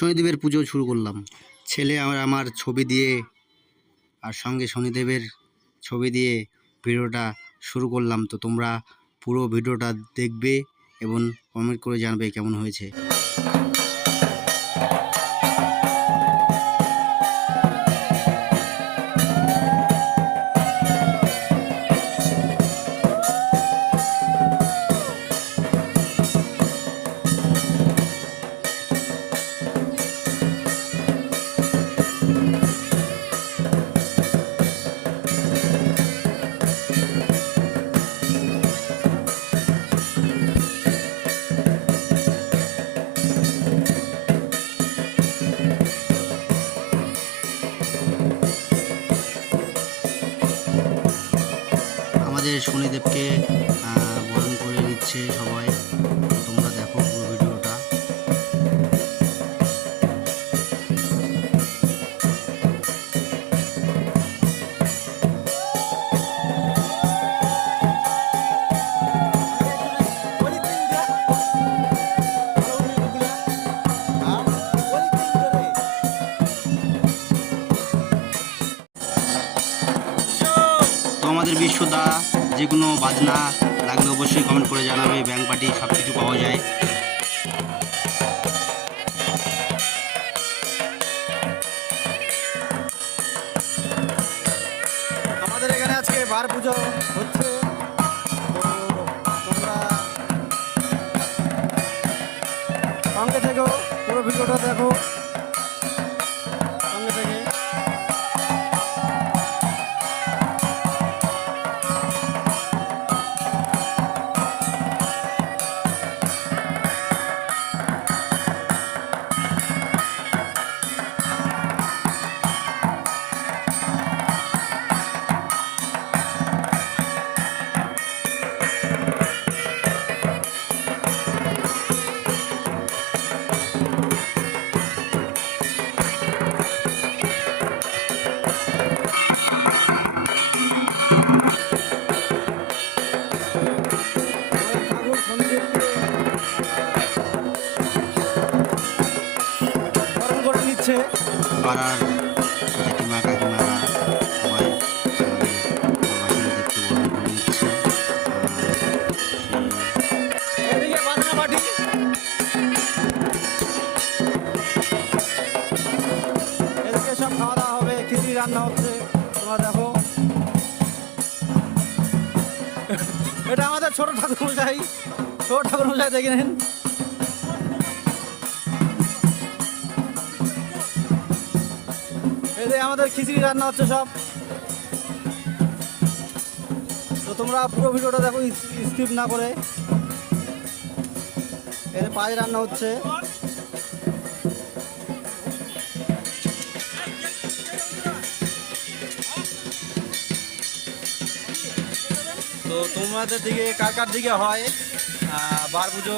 শনিদেবের পুজো শুরু করলাম। ছেলে আমার ছবি দিয়ে আর সঙ্গে শনিদেবের ছবি দিয়ে ভিডিওটা শুরু করলাম। তো তোমরা পুরো ভিডিওটা দেখবে এবং কমেন্ট করে জানাবে কেমন হয়েছে। আমাদের শনিদেবকে বরণ করে নিচ্ছে সবাই। তোমরা দেখো পুরো ভিডিওটা। আমাদের বিশ্বদা যে কোনো বাজনা লাগলে অবশ্যই কমেন্ট করে জানাবে। ব্যাংক পার্টি সব কিছু পাওয়া যায়। আমাদের এখানে আজকে বার পুজো হচ্ছে, তোমরা সঙ্গে থেকো, পুরো ভিডিওটা দেখো সঙ্গে থেকে। পাড়ার জেঠিমা কাকিমারা সবাই আমাদের দেখতে বরণ করে নিচ্ছে। এদিকে সব খাওয়া দাওয়া হবে, খিচুড়ি রান্না হচ্ছে, তোমরা দেখো। এটা আমাদের ছোট ঠাকুরমশাই, দেখে নিন। আমাদের খিচুড়ি রান্না হচ্ছে সব। তো তোমরা পুরো ভিডিওটা দেখো, স্কিপ না করে। এর পায়ে রান্না হচ্ছে। তো তোমাদের দিকে কার দিকে হয় বার পুজো,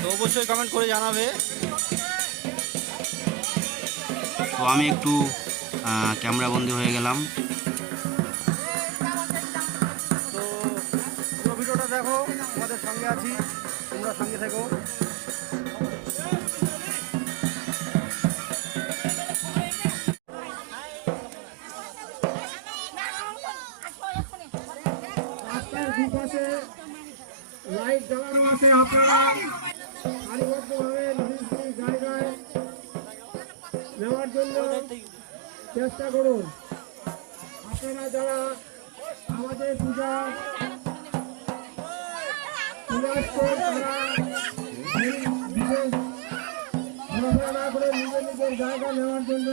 তো অবশ্যই কমেন্ট করে জানাবে। তো আমি একটু ক্যামেরা বন্দি হয়ে গেলাম। তো পুরো ভিডিওটা দেখো, আমাদের সঙ্গে আছি, তোমরা সঙ্গে থেকো। রাস্তার দুপাশে লাইট জ্বালানো আছে, আপনারা সারিবদ্ধভাবে নির্দিষ্ট জায়গায় নেওয়ার জন্য চেষ্টা করুন। আপনারা যারা আমাদের পূজা না করে নিজের জায়গা নেওয়ার জন্য।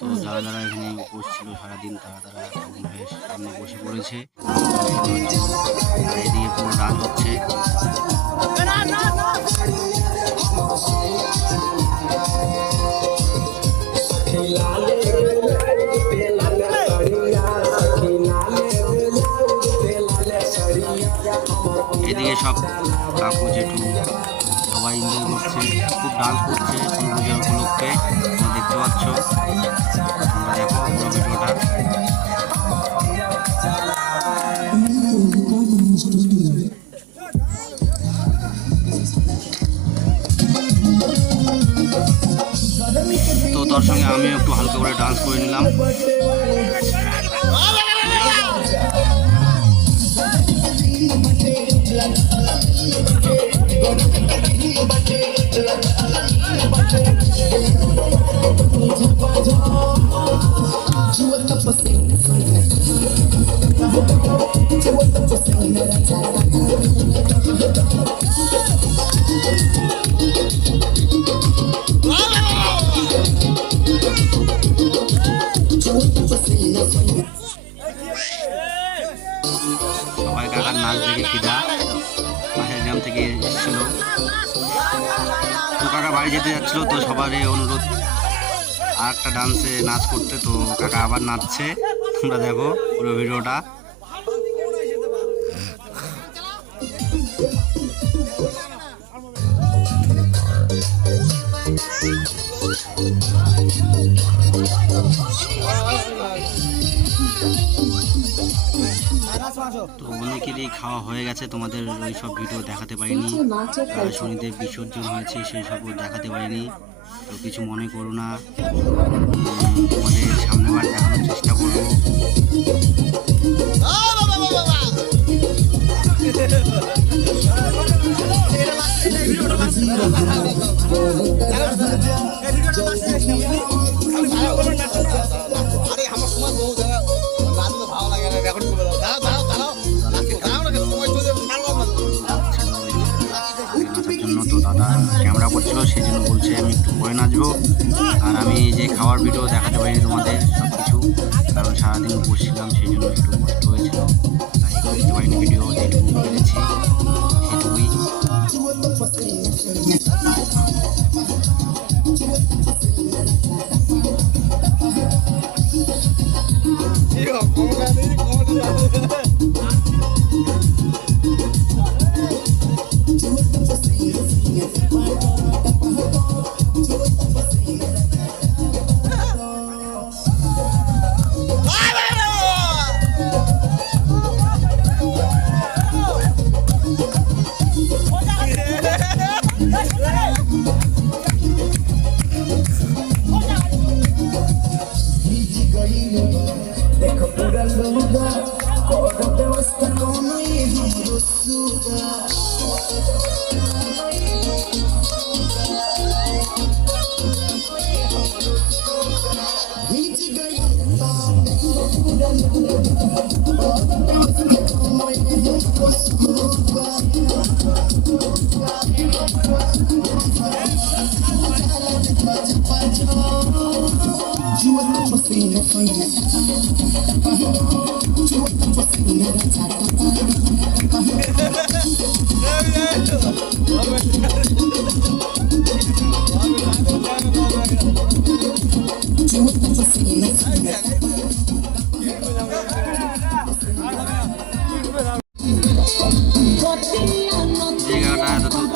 তো যারা যারা এখানে উপোস ছিল সারাদিন তারা এখন বেশ সামনে বসে পড়েছে। এদিকে পুরো ডাল হচ্ছে। এদিকে সব কাকু জেঠু সবাই এনজয় করছে, খুব ডান্স করছে পুজোর উপলক্ষে। দেখতে পাচ্ছ, তোমরা দেখো পুরো ভিডিওটা। তার সঙ্গে আমিও একটু হালকা করে ডান্স করে নিলাম। সবাই কাকার নাচ দেখে খিদা পাশের গ্রাম থেকে এসেছিল, তো কাকা বাড়ি যেতে যাচ্ছিল, তো সবারই অনুরোধ আর একটা ডান্সে নাচ করতে, তো কাকা আবার নাচছে। তোমরা দেখো পুরো ভিডিওটা। তো অনেকেরই খাওয়া হয়ে গেছে, তোমাদের ওই সব ভিডিও দেখাতে পারিনি। শনিদেব বিসর্জন হয়েছে সেই সবও দেখাতে পারিনি, তো কিছু মনে করো না। তোমাদের সামনেবার দেখানোর চেষ্টা করবো। নাচার জন্য তো দাদা ক্যামেরা করছিল, সেই জন্য বলছে আমি একটু পরে নাচবো। আর আমি যে খাওয়ার ভিডিও দেখাতে পারিনি তোমাদের সব কিছু, কারণ সারাদিন বসছিলাম, সেই জন্য একটু কষ্ট হয়েছিল, তাই করতে পারিনি ভিডিও। যেটুকু পেরেছি সেটুকুই।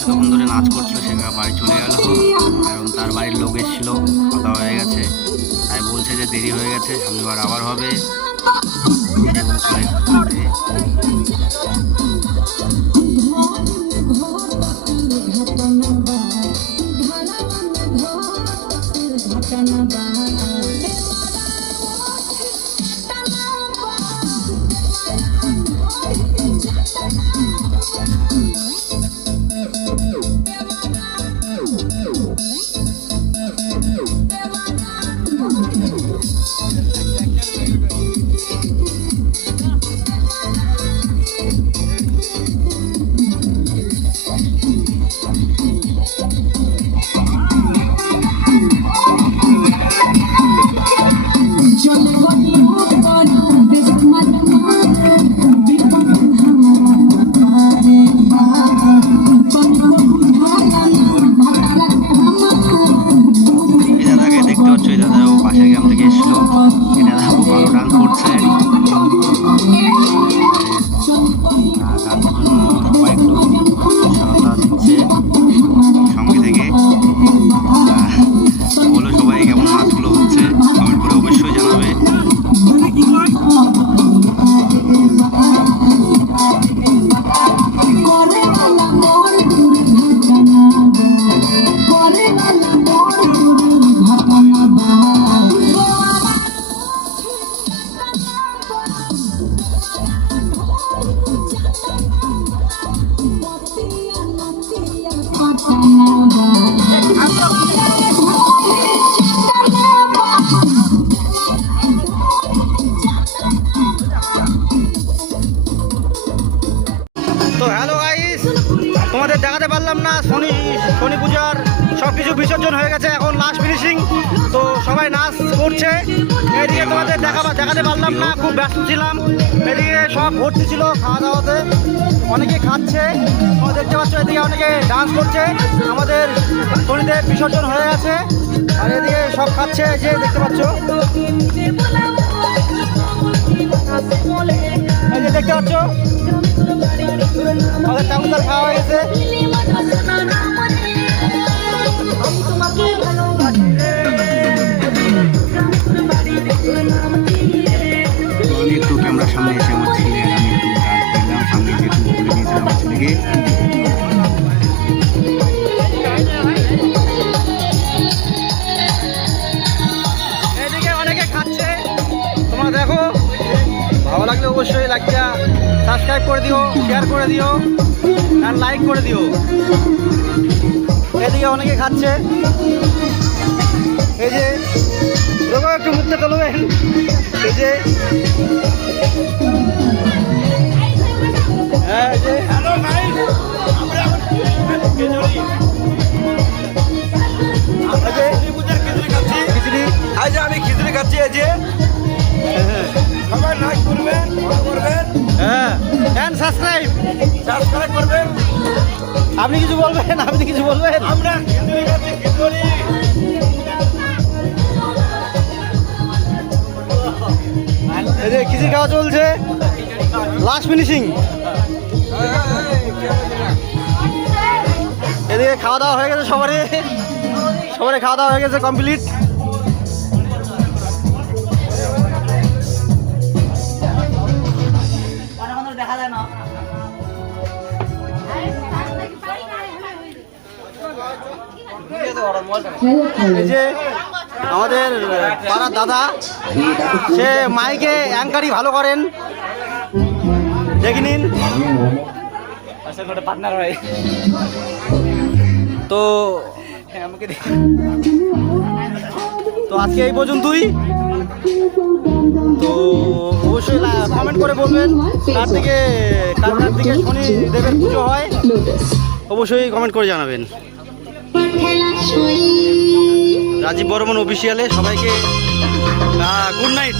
এতক্ষণ ধরে নাচ করছিল, সে বাড়ি চলে গেল, কারণ তার বাড়ির লোক এসেছিল, কথা হয়ে গেছে, তাই বলছে যে দেরি হয়ে গেছে, সামনেবার আবার হবে। সব কিছু বিসর্জন হয়ে গেছে, এখন লাস্ট ফিনিশিং। তো সবাই নাচ করছে। এদিকে তোমাদের দেখাতে পারলাম না, খুব ব্যস্ত ছিলাম। এদিকে সব ভর্তি ছিল খাওয়া দাওয়াতে, অনেকে খাচ্ছে, তোমরা দেখতে পাচ্ছ। এদিকে অনেকে ডান্স করছে। আমাদের শনিদেব বিসর্জন হয়ে গেছে, আর এদিকে সব খাচ্ছে, যে দেখতে পাচ্ছ। এই যে দেখতে পাচ্ছ আমাদের টাউনদার খাওয়া হয়ে গেছে। আমি একটু ক্যামেরার সামনে এসে আমার ছেলে আর আমি একটু ডান্স করলাম, সামনে যে একটু তুলে নিয়েছিলাম আমার ছেলেকে। এদিকে অনেকে খাচ্ছে, তোমরা দেখো। ভালো লাগলে অবশ্যই লাইকটা সাবস্ক্রাইব করে দিও, শেয়ার করে দিও আর লাইক করে দিও। এদিকে অনেকে খাচ্ছে, এই যে দেখো একটু মুখটা তুলবেন, এই যে হ্যাঁ, এই যে খিচুড়ি, আমি খিচুড়ি খাচ্ছি। এই যে সবাই লাইক করবেন, ফলো করবেন, হ্যাঁ, এন্ড সাবস্ক্রাইব করবেন। আপনি কিছু বলবেন? আপনি কিছু বলবেন? আমরা খিচুড়ি খাচ্ছি, খিচুড়ি। এই যে খিচুড়ি খাওয়া চলছে, লাস্ট ফিনিশিং। এদিকে খাওয়া দাওয়া হয়ে গেছে, সবারই খাওয়া দাওয়া হয়ে গেছে কমপ্লিট। এই যে আমাদের পাড়ার দাদা, সে মাইকে অ্যাঙ্কারই ভালো করেন, দেখে নিন। তো আজকে এই পর্যন্তই। তো অবশ্যই কমেন্ট করে বলবেন কার দিকে শনি দেবের পুজো হয়, অবশ্যই কমেন্ট করে জানাবেন। রাজীব বর্মন অফিসিয়ালে সবাইকে গুড নাইট।